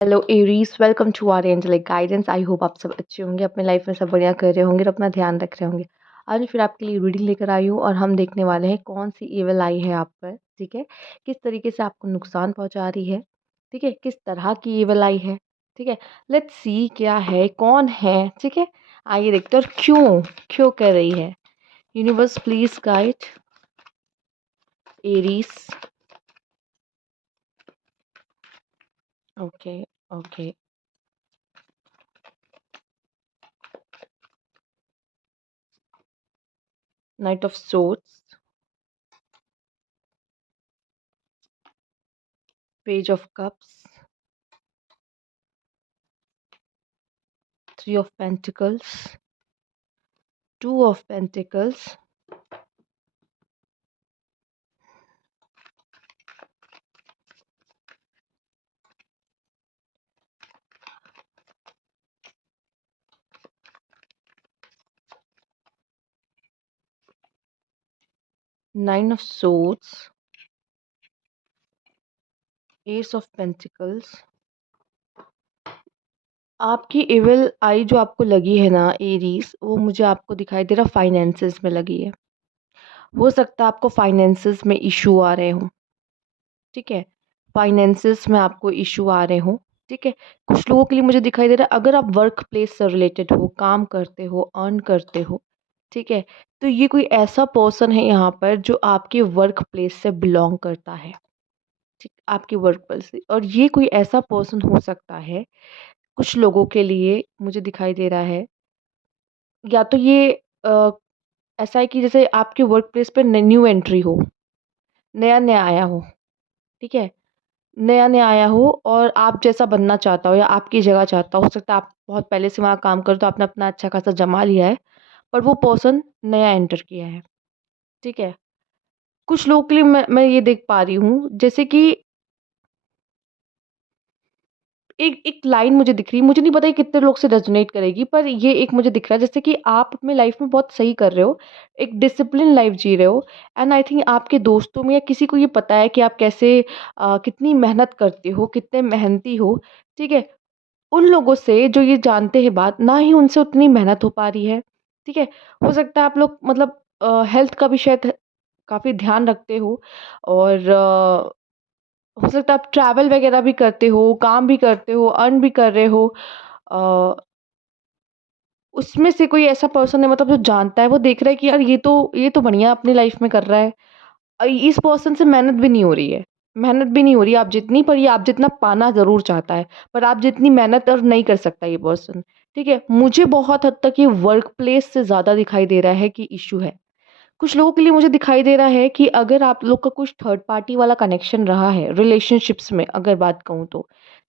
Hello Aries, welcome to our angelic guidance. I hope आप सब अच्छे होंगे, अपने लाइफ में सब बढ़िया कर रहे होंगे और अपना ध्यान रख रहे होंगे। आज मैं फिर आपके लिए रीडिंग लेकर आई हूँ और हम देखने वाले हैं कौन सी इविल आई है आप पर। ठीक है, किस तरीके से आपको नुकसान पहुंचा रही है। ठीक है, किस तरह की इविल आई है। ठीक है, लेट्स सी क्या है, कौन है। ठीक है, आइए देखते हैं और क्यों क्यों कर रही है। Universe please guide Aries. Okay okay. Night of swords, page of cups, three of pentacles, two of pentacles, nine of swords, ace of pentacles। आपकी इविल आई जो आपको लगी है ना एरीज, वो मुझे आपको दिखाई दे रहा फाइनेंसेस में लगी है। हो सकता है आपको फाइनेंसेस में इशू आ रहे हो। ठीक है, फाइनेंसेस में आपको इशू आ रहे हो। ठीक है, कुछ लोगों के लिए मुझे दिखाई दे रहा है अगर आप वर्क प्लेस से रिलेटेड हो, काम करते हो, अर्न करते हो। ठीक है, तो ये कोई ऐसा पर्सन है यहाँ पर जो आपके वर्क प्लेस से बिलोंग करता है। ठीक, आपके वर्क प्लेस से, और ये कोई ऐसा पर्सन हो सकता है कुछ लोगों के लिए मुझे दिखाई दे रहा है। या तो ये ऐसा है कि जैसे आपके वर्क प्लेस पे न्यू एंट्री हो, नया नया आया हो। ठीक है, नया नया आया हो और आप जैसा बनना चाहता हो या आपकी जगह चाहता हो सकता है आप बहुत पहले से वहाँ काम करो तो आपने अपना अच्छा खासा जमा लिया है, पर वो पर्सन नया एंटर किया है। ठीक है, कुछ लोगों के लिए मैं ये देख पा रही हूँ जैसे कि एक एक लाइन मुझे दिख रही है, मुझे नहीं पता ये कितने लोग से रेजोनेट करेगी, पर ये एक मुझे दिख रहा है जैसे कि आप अपने लाइफ में बहुत सही कर रहे हो, एक डिसिप्लिन लाइफ जी रहे हो। एंड आई थिंक आपके दोस्तों में या किसी को ये पता है कि आप कैसे कितनी मेहनत करते हो, कितने मेहनती हो। ठीक है, उन लोगों से जो ये जानते हैं बात, ना ही उनसे उतनी मेहनत हो पा रही है। ठीक है, हो सकता है आप लोग मतलब हेल्थ का भी शायद काफ़ी ध्यान रखते हो, और हो सकता है आप ट्रैवल वगैरह भी करते हो, काम भी करते हो, अर्न भी कर रहे हो। अ, उसमें से कोई ऐसा पर्सन है मतलब जो जानता है, वो देख रहा है कि यार ये तो बढ़िया अपनी लाइफ में कर रहा है। इस पर्सन से मेहनत भी नहीं हो रही है, मेहनत भी नहीं हो रही है आप जितनी, पर ये आप जितना पाना ज़रूर चाहता है, पर आप जितनी मेहनत और नहीं कर सकता ये पर्सन। ठीक है, मुझे बहुत हद तक ये वर्क प्लेस से ज़्यादा दिखाई दे रहा है कि इश्यू है। कुछ लोगों के लिए मुझे दिखाई दे रहा है कि अगर आप लोग का कुछ थर्ड पार्टी वाला कनेक्शन रहा है रिलेशनशिप्स में, अगर बात कहूँ तो।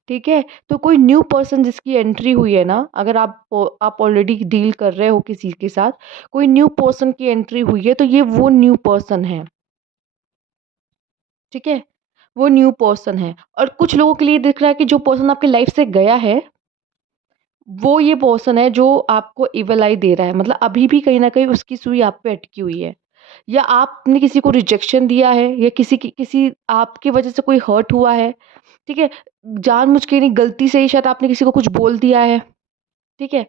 ठीक है, तो कोई न्यू पर्सन जिसकी एंट्री हुई है ना, अगर आप ऑलरेडी डील कर रहे हो किसी के साथ, कोई न्यू पर्सन की एंट्री हुई है तो ये वो न्यू पर्सन है। ठीक है, वो न्यू पर्सन है। और कुछ लोगों के लिए दिख रहा है कि जो पर्सन आपकी लाइफ से गया है, वो ये पर्सन है जो आपको इविल आई दे रहा है। मतलब अभी भी कहीं न कहीं उसकी सुई आप पे अटकी हुई है। या आपने किसी को रिजेक्शन दिया है, या किसी आपकी वज़ह से कोई हर्ट हुआ है। ठीक है, जानबूझ के नहीं, गलती से ही शायद आपने किसी को कुछ बोल दिया है। ठीक है,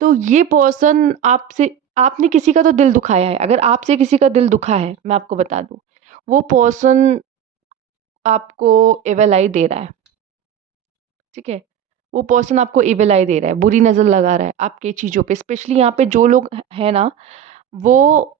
तो ये पर्सन आपसे, आपने किसी का तो दिल दुखाया है। अगर आपसे किसी का दिल दुखा है, मैं आपको बता दूँ, वो पर्सन आपको इविल आई दे रहा है। ठीक है, वो पर्सन आपको इविल आई दे रहा है, बुरी नज़र लगा रहा है आपकी चीज़ों पे। स्पेशली यहाँ पे जो लोग हैं ना, वो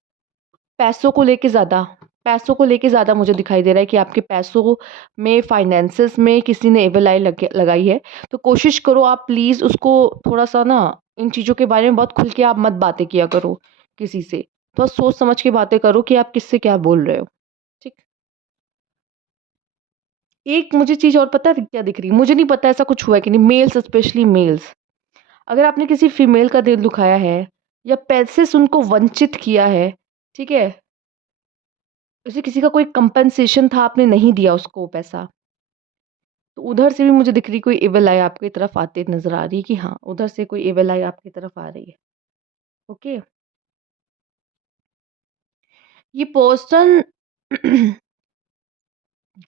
पैसों को लेके ज़्यादा पैसों को लेके ज़्यादा मुझे दिखाई दे रहा है कि आपके पैसों में, फाइनेंसेस में किसी ने एविल आई लगाई है। तो कोशिश करो आप प्लीज़ उसको थोड़ा-सा ना, इन चीज़ों के बारे में बहुत खुल के आप मत बातें किया करो किसी से। थोड़ा सोच समझ के बातें करो कि आप किससे क्या बोल रहे हो। ठीक। एक मुझे चीज़ और पता है क्या दिख रही है? मुझे नहीं पता ऐसा कुछ हुआ है कि नहीं, मेल्स, स्पेशली मेल्स। अगर आपने किसी फीमेल का दिल दुखाया है या पैसे से उनको वंचित किया है, ठीक है? जैसे किसी का कोई कंपनसेशन था, आपने नहीं दिया उसको वो पैसा, तो उधर से भी मुझे दिख रही कोई इविल आई आपकी तरफ आती नज़र आ रही है कि हाँ, उधर से कोई इविल आई आपकी तरफ आ रही है। ओके? ये पर्सन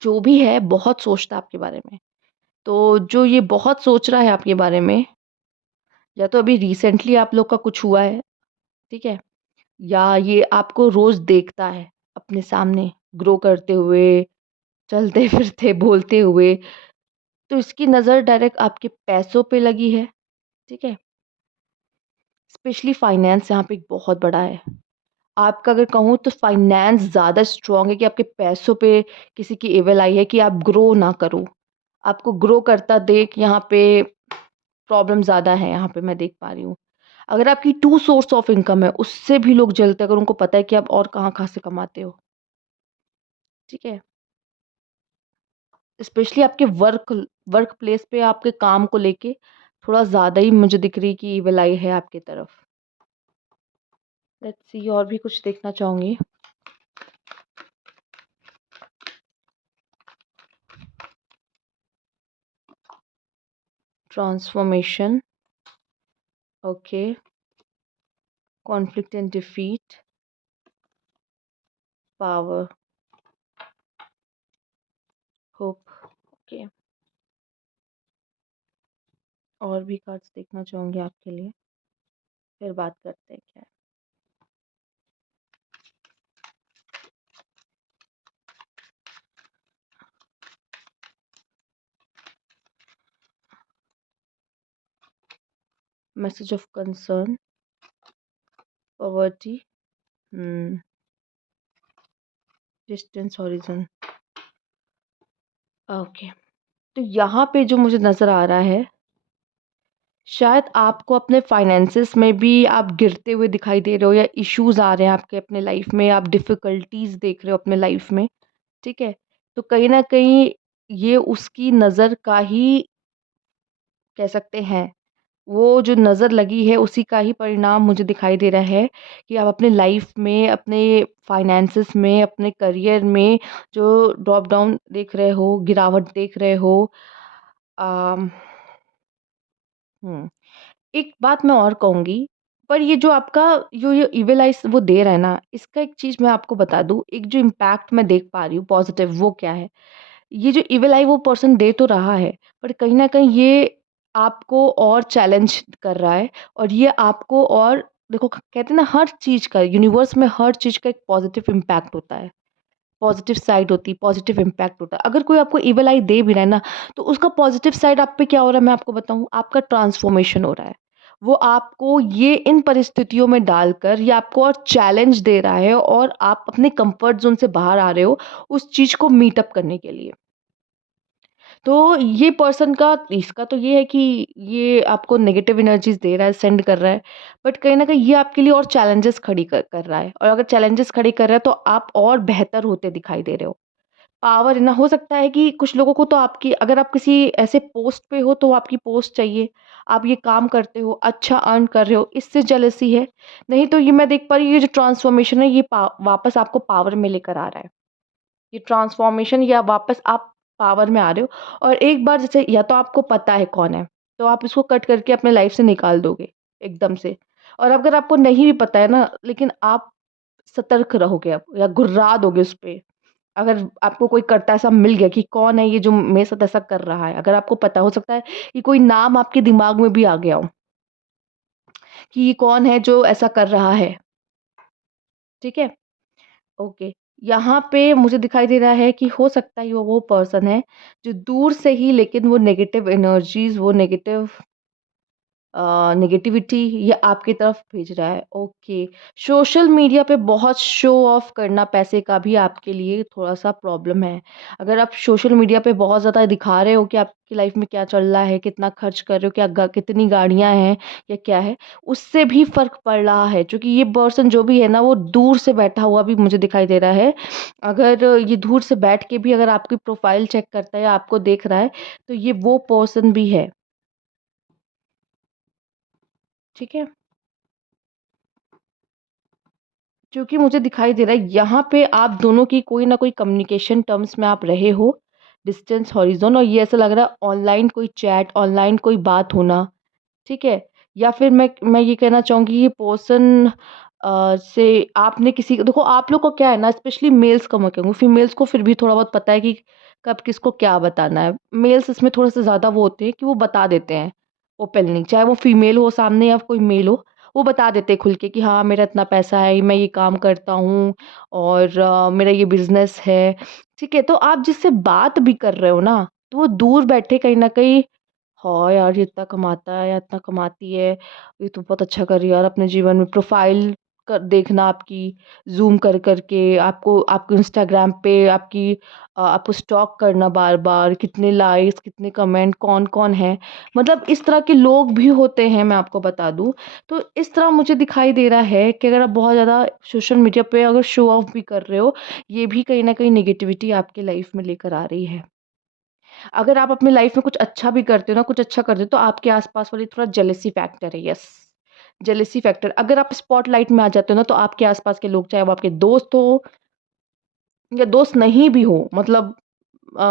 जो भी है बहुत सोचता है आपके बारे में। तो जो ये बहुत सोच रहा है आपके बारे में, या तो अभी रिसेंटली आप लोग का कुछ हुआ है, ठीक है? या ये आपको रोज़ देखता है अपने सामने ग्रो करते हुए, चलते-फिरते, बोलते हुए, तो इसकी नज़र डायरेक्ट आपके पैसों पे लगी है, ठीक है? स्पेशली फाइनेंस यहाँ पे एक बहुत बड़ा है। आपका अगर कहूँ तो फाइनेंस ज़्यादा स्ट्रॉन्ग है कि आपके पैसों पे किसी की इविल आई है कि आप ग्रो ना करो। आपको ग्रो करता देख यहाँ पे प्रॉब्लम ज़्यादा है, यहाँ पे मैं देख पा रही हूँ। अगर आपकी 2 सोर्स ऑफ इनकम है, उससे भी लोग जलते हैं अगर उनको पता है कि आप और कहाँ-कहाँ से कमाते हो, ठीक है? स्पेशली आपके वर्क प्लेस पे आपके काम को लेके थोड़ा ज़्यादा ही मुझे दिख रही है कि इविल आई है आपकी तरफ। लेट्स सी और भी कुछ देखना चाहूँगी। Transformation, okay, conflict and defeat, power, hope, okay. और भी कार्ड्स देखना चाहूँगी आपके लिए, फिर बात करते हैं क्या है। Message of concern, poverty, distance, horizon, okay. तो यहाँ पे जो मुझे नज़र आ रहा है, शायद आपको अपने फाइनेंसेस में भी आप गिरते हुए दिखाई दे रहे हो या इश्यूज़ आ रहे हैं आपके अपने लाइफ में, आप डिफ़िकल्टीज़ देख रहे हो अपने लाइफ में, ठीक है? तो कहीं न कहीं ये उसकी नज़र का ही कह सकते हैं, वो जो नज़र लगी है उसी का ही परिणाम मुझे दिखाई दे रहा है कि आप अपने लाइफ में, अपने फाइनेंसेस में, अपने करियर में जो ड्रॉप डाउन देख रहे हो, गिरावट देख रहे हो। अम, हुँ। एक बात मैं और कहूँगी, पर ये जो आपका जो ये इविल आइज़ वो दे रहा है ना, इसका एक चीज़ मैं आपको बता दूँ, एक जो इम्पैक्ट मैं देख पा रही हूँ पॉज़िटिव, वो क्या है? ये जो इविल आई वो पर्सन दे तो रहा है, पर कहीं न कहीं ये आपको और चैलेंज कर रहा है और ये आपको और देखो कहते हैं ना हर चीज़ का यूनिवर्स में हर चीज़ का एक पॉज़िटिव इम्पैक्ट होता है। पॉज़िटिव साइड होती है, पॉज़िटिव इम्पैक्ट होता है। अगर कोई आपको इविल आई दे भी रहा है ना, तो उसका पॉज़िटिव साइड आप पे क्या हो रहा है मैं आपको बताऊँ, आपका ट्रांसफ़ॉर्मेशन हो रहा है। वो आपको ये इन परिस्थितियों में डालकर ये आपको और चैलेंज दे रहा है और आप अपने कम्फ़र्ट ज़ोन से बाहर आ रहे हो, उस चीज़ को मीट अप करने के लिए। तो ये पर्सन का इसका तो ये है कि ये आपको नेगेटिव एनर्जीज़ दे रहा है, सेंड कर रहा है, बट कहीं न कहीं ये आपके लिए और चैलेंजेस खड़ी कर रहा है और अगर चैलेंजेस खड़ी कर रहा है तो आप और बेहतर होते दिखाई दे रहे हो। पावर ना हो सकता है कि कुछ लोगों को तो आपकी अगर आप किसी ऐसे पोस्ट पे हो तो आपकी पोस्ट चाहिए, आप ये काम करते हो, अच्छा अर्न कर रहे हो, इससे जेलसी है। नहीं तो ये मैं देख पा रही हूँ ये जो ट्रांसफॉर्मेशन है ये वापस आपको पावर में लेकर आ रहा है। ये ट्रांसफॉर्मेशन या वापस आप पावर में आ रहे हो और एक बार जैसे या तो आपको पता है कौन है, तो आप इसको कट करके अपने लाइफ से निकाल दोगे एकदम से। और अगर आपको नहीं भी पता है ना, लेकिन आप सतर्क रहोगे अब या घुर्रा दोगे उस पे। अगर आपको कोई करता ऐसा मिल गया कि कौन है ये जो मेरे साथ ऐसा कर रहा है, अगर आपको पता हो सकता है कि कोई नाम आपके दिमाग में भी आ गया हो, कि ये कौन है जो ऐसा कर रहा है, ठीक है? ओके, यहाँ पे मुझे दिखाई दे रहा है कि हो सकता है वो पर्सन है जो दूर से ही लेकिन वो नेगेटिव एनर्जीज़ वो नेगेटिव नेगेटिविटी ये आपकी तरफ भेज रहा है। ओके, सोशल मीडिया पे बहुत शो ऑफ करना पैसे का भी आपके लिए थोड़ा-सा प्रॉब्लम है। अगर आप सोशल मीडिया पे बहुत ज़्यादा दिखा रहे हो कि आपकी लाइफ में क्या चल रहा है, कितना खर्च कर रहे हो, क्या कितनी गाड़ियाँ हैं या क्या है, उससे भी फ़र्क पड़ रहा है। चूँकि ये पर्सन जो भी है ना, वो दूर से बैठा हुआ भी मुझे दिखाई दे रहा है। अगर ये दूर से बैठ के भी अगर आपकी प्रोफ़ाइल चेक करता है या आपको देख रहा है, तो ये वो पर्सन भी है। ठीक है? क्योंकि मुझे दिखाई दे रहा है यहाँ पे आप दोनों की कोई ना कोई कम्युनिकेशन टर्म्स में आप रहे हो, डिस्टेंस हॉरिज़ॉन और ये ऐसा लग रहा है ऑनलाइन कोई चैट, ऑनलाइन कोई बात होना, ठीक है? या फिर मैं ये कहना चाहूँगी ये पर्सन से आपने किसी देखो आप लोग को क्या है ना स्पेशली मेल्स का मैं कहूँगी, फीमेल्स को फिर भी थोड़ा बहुत पता है कि कब किसको क्या बताना है। मेल्स इसमें थोड़ा-सा ज़्यादा वो होते हैं कि वो बता देते हैं ओपनली, चाहे वो फीमेल हो सामने या कोई मेल हो, वो बता देते हैं खुल के कि हाँ, मेरा इतना पैसा है, मैं ये काम करता हूँ और मेरा ये बिज़नेस है, ठीक है? तो आप जिससे बात भी कर रहे हो ना, तो वो दूर बैठे कहीं न कहीं, हाँ यार, ये इतना कमाता है या इतना कमाती है, ये तो बहुत अच्छा कर रही है यार अपने जीवन में। प्रोफ़ाइल कर देखना आपकी, ज़ूम कर के आपको आपको इंस्टाग्राम पे आपको स्टॉक करना बार-बार, कितने लाइक्स, कितने कमेंट, कौन-कौन है। मतलब इस तरह के लोग भी होते हैं, मैं आपको बता दूँ। तो इस तरह मुझे दिखाई दे रहा है कि अगर आप बहुत ज़्यादा सोशल मीडिया पे अगर शो ऑफ भी कर रहे हो, ये भी कहीं न कहीं नेगेटिविटी आपकी लाइफ़ में लेकर आ रही है। अगर आप अपनी लाइफ में कुछ अच्छा भी करते हो ना, कुछ अच्छा करते हो, तो आपके आस-पास वाले थोड़ा जेलसी फैक्टर है, यस। जेलसी फैक्टर, अगर आप स्पॉटलाइट में आ जाते हो ना, तो आपके आस-पास के लोग, चाहे वो आपके दोस्त हो या दोस्त नहीं भी हो, मतलब अ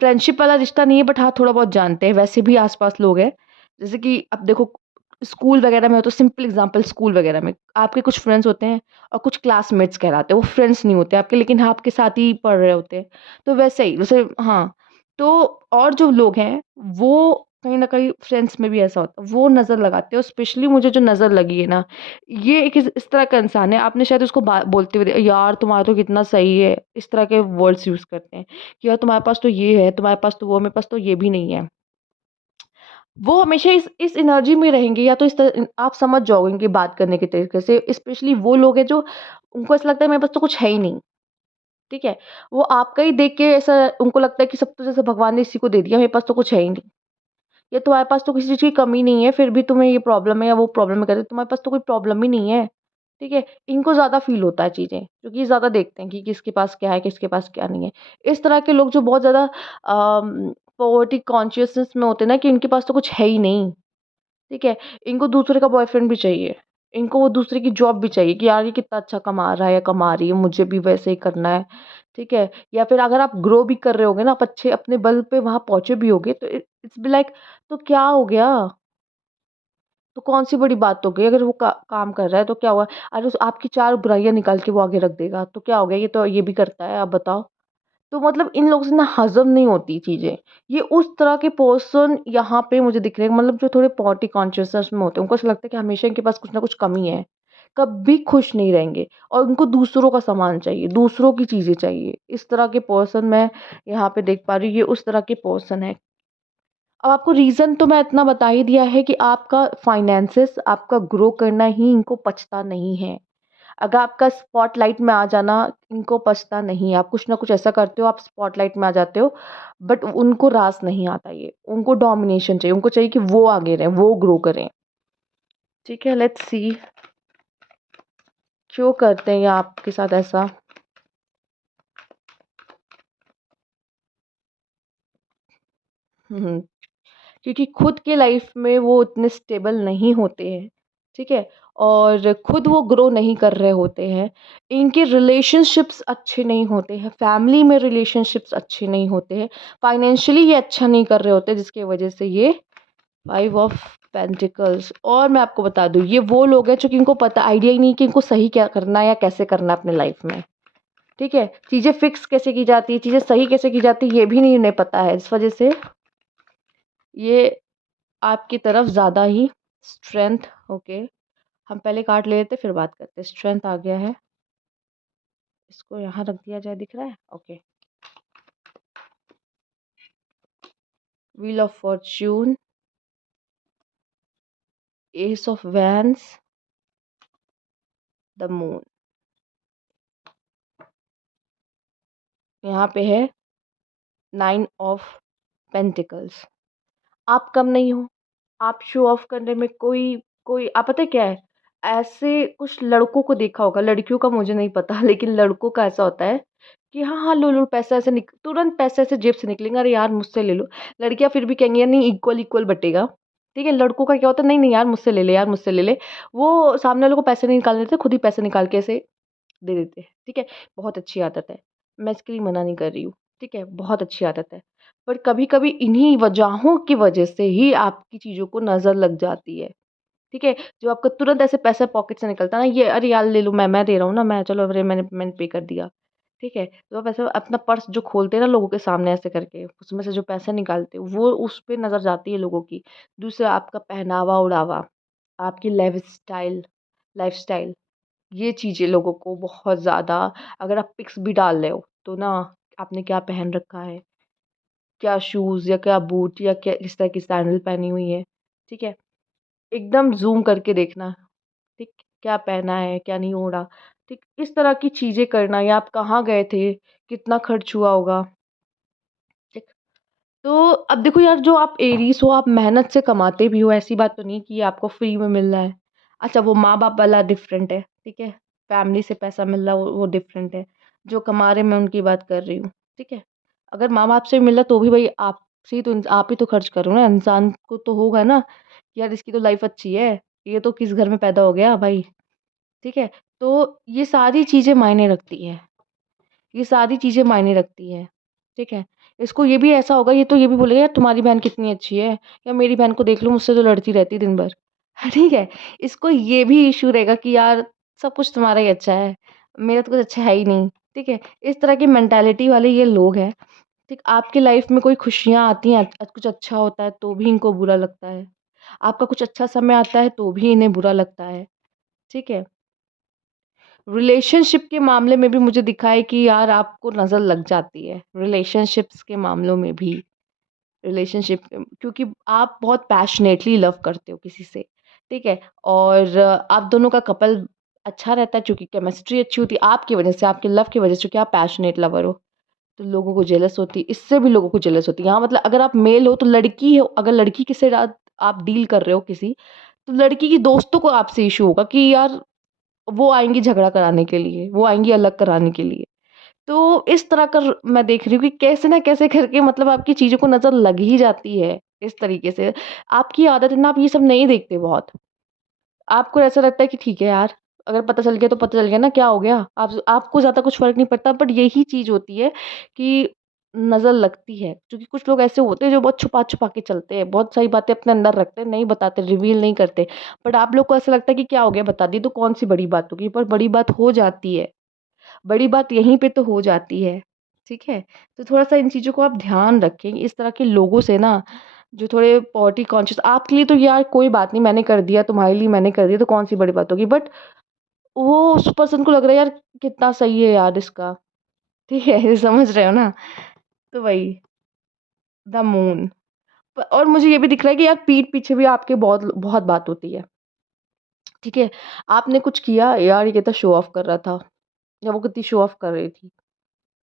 फ्रेंडशिप वाला रिश्ता नहीं है, बट हाँ, थोड़ा बहुत जानते हैं, वैसे भी आस-पास लोग हैं। जैसे कि अब देखो, स्कूल वगैरह में हो तो सिंपल एग्ज़ाम्पल, स्कूल वगैरह में आपके कुछ फ्रेंड्स होते हैं और कुछ क्लासमेट्स कहलाते हैं, वो फ्रेंड्स नहीं होते आपके, लेकिन हाँ, आपके साथ ही पढ़ रहे होते हैं। तो वैसे ही, जैसे हाँ, तो और जो लोग हैं, वो कहीं न कहीं फ्रेंड्स में भी ऐसा होता है, वो नज़र लगाते हैं, और स्पेशली मुझे जो नज़र लगी है ना, ये एक इस तरह का इंसान है, आपने शायद उसको बा बोलते हुए यार तुम्हारा तो कितना सही है, इस तरह के वर्ड्स यूज़ करते हैं। कि यार तुम्हारे पास तो ये है, तुम्हारे पास तो वो है, मेरे पास तो ये भी नहीं है। वो हमेशा इस एनर्जी में रहेंगे, या तो इस तरह आप समझ जाओगे इनकी बात करने के तरीके से, स्पेशली वो लोग हैं जो, उनको ऐसा लगता है मेरे पास तो कुछ है ही नहीं, ठीक है? वो आपका ही देख के ऐसा उनको लगता है कि सब तो जैसे भगवान ने इसी को दे दिया, मेरे पास तो कुछ है ही नहीं। या तुम्हारे पास तो किसी चीज़ की कमी नहीं है, फिर भी तुम्हें ये प्रॉब्लम है या वो प्रॉब्लम है, कहते तुम्हारे पास तो कोई प्रॉब्लम ही नहीं है, ठीक है? इनको ज़्यादा फ़ील होता है चीज़ें, क्योंकि ये ज़्यादा देखते हैं कि किसके पास क्या है, किसके पास क्या नहीं है। इस तरह के लोग जो बहुत ज़्यादा पॉवर्टी कॉन्शियसनेस में होते हैं ना, कि इनके पास तो कुछ है ही नहीं, ठीक है? इनको दूसरे का बॉयफ्रेंड भी चाहिए, इनको वो दूसरे की जॉब भी चाहिए, कि यार ये कितना अच्छा कमा रहा है या कमा रही है, मुझे भी वैसे ही करना है, ठीक है? या फिर अगर आप ग्रो भी कर रहे होगे ना, आप अच्छे अपने बल पे वहाँ पहुँचे भी होगे, तो इट्स बी लाइक, तो क्या हो गया? तो कौन-सी बड़ी बात हो गई? अगर वो काम कर रहा है तो क्या हुआ? अरे उस आपकी 4 बुराइयाँ निकाल के वो आगे रख देगा, तो क्या हो गया? ये तो ये भी करता है, आप बताओ? तो मतलब इन लोगों से ना हज़म नहीं होती चीज़ें। ये उस तरह के पर्सन यहाँ पे मुझे दिख रहे हैं, मतलब जो थोड़े पॉवर्टी कॉन्शियसनेस में होते हैं। उनको ऐसा लगता है कि हमेशा इनके पास कुछ ना कुछ कमी है। कभी खुश नहीं रहेंगे, और उनको दूसरों का सामान चाहिए, दूसरों की चीज़ें चाहिए। इस तरह के पर्सन मैं यहाँ पे देख पा रही हूँ, ये उस तरह के पर्सन है। अब आपको रीज़न तो मैं इतना बता ही दिया है कि आपका फाइनेंसेस, आपका ग्रो करना ही इनको पचता नहीं है। अगर आपका स्पॉटलाइट में आ जाना इनको पचता नहीं है, आप कुछ ना कुछ ऐसा करते हो, आप स्पॉटलाइट में आ जाते हो, बट उनको रास नहीं आता ये। उनको डोमिनेशन चाहिए, उनको चाहिए कि वो आगे रहें, वो ग्रो करें। ठीक है, लेट्स सी क्यों करते हैं ये आपके साथ ऐसा? हुँ। क्योंकि खुद के लाइफ में वो उतने स्टेबल नहीं होते हैं, ठीक है? और खुद वो ग्रो नहीं कर रहे होते हैं। इनके रिलेशनशिप्स अच्छे नहीं होते हैं, फैमिली में रिलेशनशिप्स अच्छे नहीं होते हैं, फाइनेंशियली ये अच्छा नहीं कर रहे होते, जिसकी वजह से ये 5 ऑफ पेंटिकल्स। और मैं आपको बता दूँ, ये वो लोग हैं जो कि इनको पता आइडिया ही नहीं कि इनको सही क्या करना है या कैसे करना है अपने लाइफ में, ठीक है? चीज़ें फिक्स कैसे की जाती है, चीज़ें सही कैसे की जाती है, ये भी नहीं इन्हें पता है। इस वजह से ये आपकी तरफ ज़्यादा ही स्ट्रेंथ, ओके, हम पहले कार्ड ले लेते फिर बात करते हैं। स्ट्रेंथ आ गया है, इसको यहाँ रख दिया जाए, दिख रहा है? Okay. Wheel of Fortune, S of wands, the moon. यहाँ पे है 9 ऑफ पेंटिकल्स। आप कम नहीं हो, आप शो ऑफ करने में कोई कोई आप पता है क्या है? ऐसे कुछ लड़कों को देखा होगा, लड़कियों का मुझे नहीं पता लेकिन लड़कों का ऐसा होता है कि हाँ, हाँ, लो, लो पैसा ऐसे तुरंत पैसे ऐसे जेब से निकलेंगे, अरे यार मुझसे ले लो। लड़कियाँ फिर भी कहेंगी यार नहीं, इक्वल-इक्वल बँटेगा, ठीक है? लड़कों का क्या होता है, नहीं, नहीं यार मुझसे ले ले यार, मुझसे ले ले। वो सामने वाले को पैसे नहीं निकालने देते, खुद ही पैसे निकाल के ऐसे दे देते हैं, ठीक है? बहुत अच्छी आदत है, मैं इसके लिए मना नहीं कर रही हूँ, ठीक है? बहुत अच्छी आदत है। पर कभी-कभी इन्हीं वजहों की वजह से ही आपकी चीज़ों को नज़र लग जाती है, ठीक है? जो आपका तुरंत ऐसे पैसा पॉकेट से निकलता है ना, ये अरे यार ले लो, मैं दे रहा हूँ ना, मैं चलो अरे मैंने मैंने पे कर दिया। ठीक है? तो आप ऐसे अपना पर्स जो खोलते हैं ना लोगों के सामने ऐसे करके, उसमें से जो पैसे निकालते हैं, वो उस पे नज़र जाती है लोगों की। दूसरा आपका पहनावा-ओढ़ावा, आपकी लाइफ़स्टाइल, ये चीज़ें लोगों को बहुत ज़्यादा, अगर आप पिक्स भी डाल रहे हो, तो ना आपने क्या पहन रखा है, क्या शूज़ या क्या बूट या क्या किस तरह की सैंडल पहनी हुई है, ठीक है? एकदम ज़ूम करके देखना, ठीक? क्या पहना है, क्या नहीं ओढ़ा, ठीक? इस तरह की चीज़ें करना, या आप कहाँ गए थे, कितना खर्च हुआ होगा, ठीक? तो अब देखो यार, जो आप एरीज़ हो, आप मेहनत से कमाते भी हो, ऐसी बात तो नहीं कि आपको फ्री में मिल रहा है। अच्छा, वो माँ-बाप वाला डिफरेंट है, ठीक है? फैमिली से पैसा मिल रहा है वो डिफरेंट है। जो कमा रहे हैं मैं उनकी बात कर रही हूँ, ठीक है? अगर माँ-बाप से मिल रहा तो भी भाई आप ही तो खर्च करो ना, इंसान को तो होगा ना कि यार इसकी तो लाइफ़ अच्छी है, ये तो किस घर में पैदा हो गया भाई, ठीक है? तो ये सारी चीज़ें मायने रखती हैं। ये सारी चीज़ें मायने रखती हैं, ठीक है? इसको ये भी ऐसा होगा, ये तो ये भी बोलेगा यार तुम्हारी बहन कितनी अच्छी है, या मेरी बहन को देख लो मुझसे तो लड़ती रहती है दिन भर। ठीक है? इसको ये भी इश्यू रहेगा कि यार सब कुछ तुम्हारा ही अच्छा है, मेरा तो कुछ अच्छा है ही नहीं, ठीक है? इस तरह की मेंटालिटी वाले ये लोग हैं, ठीक? आपकी लाइफ़ में कोई खुशियाँ आती हैं, कुछ अच्छा होता है तो भी इनको बुरा लगता है। आपका कुछ अच्छा समय आता है तो भी इन्हें बुरा लगता है, ठीक है? रिलेशनशिप के मामले में भी मुझे दिखा है कि यार आपको नज़र लग जाती है, रिलेशनशिप्स के मामलों में भी। रिलेशनशिप क्योंकि आप बहुत पैशनेटली लव करते हो किसी से, ठीक है? और आप दोनों का कपल अच्छा रहता है, चूँकि केमिस्ट्री अच्छी होती है आपकी वजह से, आपके लव की वजह से, क्योंकि आप पैशनेट लवर हो, तो लोगों को जेलस होती है, इससे भी लोगों को जेलस होती है। हाँ, मतलब अगर आप मेल हो तो लड़की हो, अगर लड़की के साथ आप डील कर रहे हो किसी, तो लड़की की दोस्तों को आपसे इश्यू होगा कि यार वो आएँगी झगड़ा कराने के लिए, वो आएँगी अलग कराने के लिए। तो इस तरह का मैं देख रही हूँ कि कैसे न कैसे करके मतलब आपकी चीज़ों को नज़र लग ही जाती है, इस तरीके से। आपकी आदत है ना, आप ये सब नहीं देखते बहुत। आपको ऐसा लगता है कि ठीक है यार, अगर पता चल गया तो पता चल गया ना, क्या हो गया? आपको ज़्यादा कुछ फ़र्क नहीं पड़ता, बट यही चीज़ होती है कि नज़र लगती है। क्योंकि कुछ लोग ऐसे होते हैं जो बहुत छुपा-छुपा के चलते हैं, बहुत सारी बातें अपने अंदर रखते हैं, नहीं बताते, रिवील नहीं करते। बट आप लोग को ऐसा लगता है कि क्या हो गया, बता दी तो कौन-सी बड़ी बात होगी, पर बड़ी बात हो जाती है। बड़ी बात यहीं पे तो हो जाती है, ठीक है? तो थोड़ा-सा इन चीज़ों को आप ध्यान रखें, इस तरह के लोगों से ना, जो थोड़े पॉवर्टी कॉन्शियस, आपके लिए तो यार कोई बात नहीं, मैंने कर दिया, तुम्हारे लिए मैंने कर दिया तो कौन-सी बड़ी बात होगी, बट वो उस पर्सन को लग रहा है यार कितना सही है यार इसका, ठीक है? समझ रहे हो ना? तो वही, द मून। और मुझे ये भी दिख रहा है कि यार पीठ पीछे भी आपके बहुत बहुत बात होती है, ठीक है? आपने कुछ किया, यार ये कितना शो ऑफ कर रहा था, या वो कितनी शो ऑफ कर रही थी।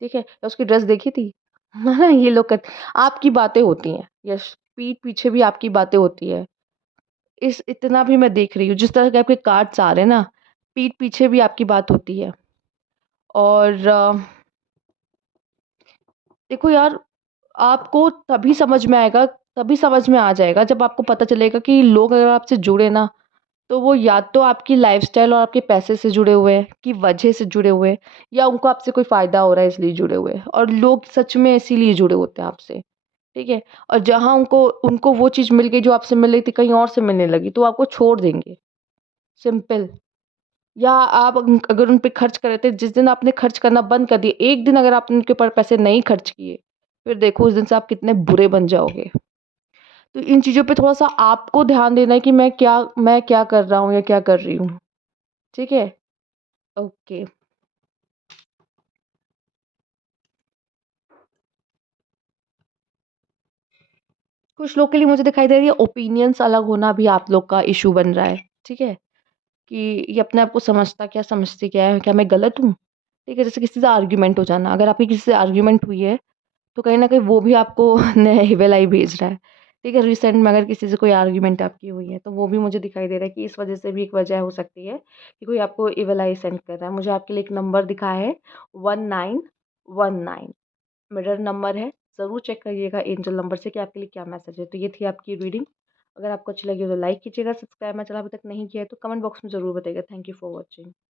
ठीक है? या उसकी ड्रेस देखी थी? है ना? ये लोग आपकी बातें होती हैं। यस, पीठ पीछे भी आपकी बातें होती हैं। इस इतना भी मैं देख रही हूँ, जिस तरह के आपके कार्ड्स आ रहे हैं ना, पीठ पीछे भी आपकी बात होती है। और देखो यार, आपको तभी समझ में आ जाएगा जब आपको पता चलेगा कि लोग अगर आपसे जुड़े ना, तो वो या तो आपकी लाइफ़स्टाइल और आपके पैसे से जुड़े हुए हैं, की वजह से जुड़े हुए हैं, या उनको आपसे कोई फ़ायदा हो रहा है इसलिए जुड़े हुए हैं। और लोग सच में इसीलिए जुड़े होते हैं आपसे। ठीक है? और जहाँ उनको उनको वो चीज़ मिल गई जो आपसे मिल रही थी, कहीं और से मिलने लगी, तो वो आपको छोड़ देंगे, सिंपल। या आप अगर उन पे खर्च कर रहे थे, जिस दिन आपने खर्च करना बंद कर दिए, एक दिन अगर आपने उनके ऊपर पैसे नहीं खर्च किए, फिर देखो उस दिन से आप कितने बुरे बन जाओगे। तो इन चीज़ों पे थोड़ा-सा आपको ध्यान देना है कि मैं क्या कर रहा हूँ या क्या कर रही हूँ, ठीक है? ओके। कुछ लोग के लिए मुझे दिखाई दे रही है ओपिनियंस अलग होना भी आप लोग का इश्यू बन रहा है, ठीक है? कि ये अपने आप को समझता क्या, समझती क्या है, क्या मैं गलत हूँ? ठीक है, जैसे किसी से आर्ग्यूमेंट हो जाना, अगर आपकी किसी से आर्ग्यूमेंट हुई है, तो कहीं न कहीं वो भी आपको इविल आई भेज रहा है। ठीक है, रिसेंट में अगर किसी से कोई आर्ग्यूमेंट आपकी हुई है, तो वो भी मुझे दिखाई दे रहा है कि इस वजह से भी एक वजह हो सकती है कि कोई आपको इविल आई सेंड कर रहा है। मुझे आपके लिए एक नंबर दिखा है 1919, मिरर नंबर है, ज़रूर चेक करिएगा एंजल नंबर से कि आपके लिए क्या मैसेज है। तो ये थी आपकी रीडिंग। अगर आपको अच्छी लगी हो तो लाइक कीजिएगा, सब्सक्राइब मेरा चैनल अभी तक नहीं किया है तो कमेंट बॉक्स में ज़रूर बताइएगा। Thank you for watching.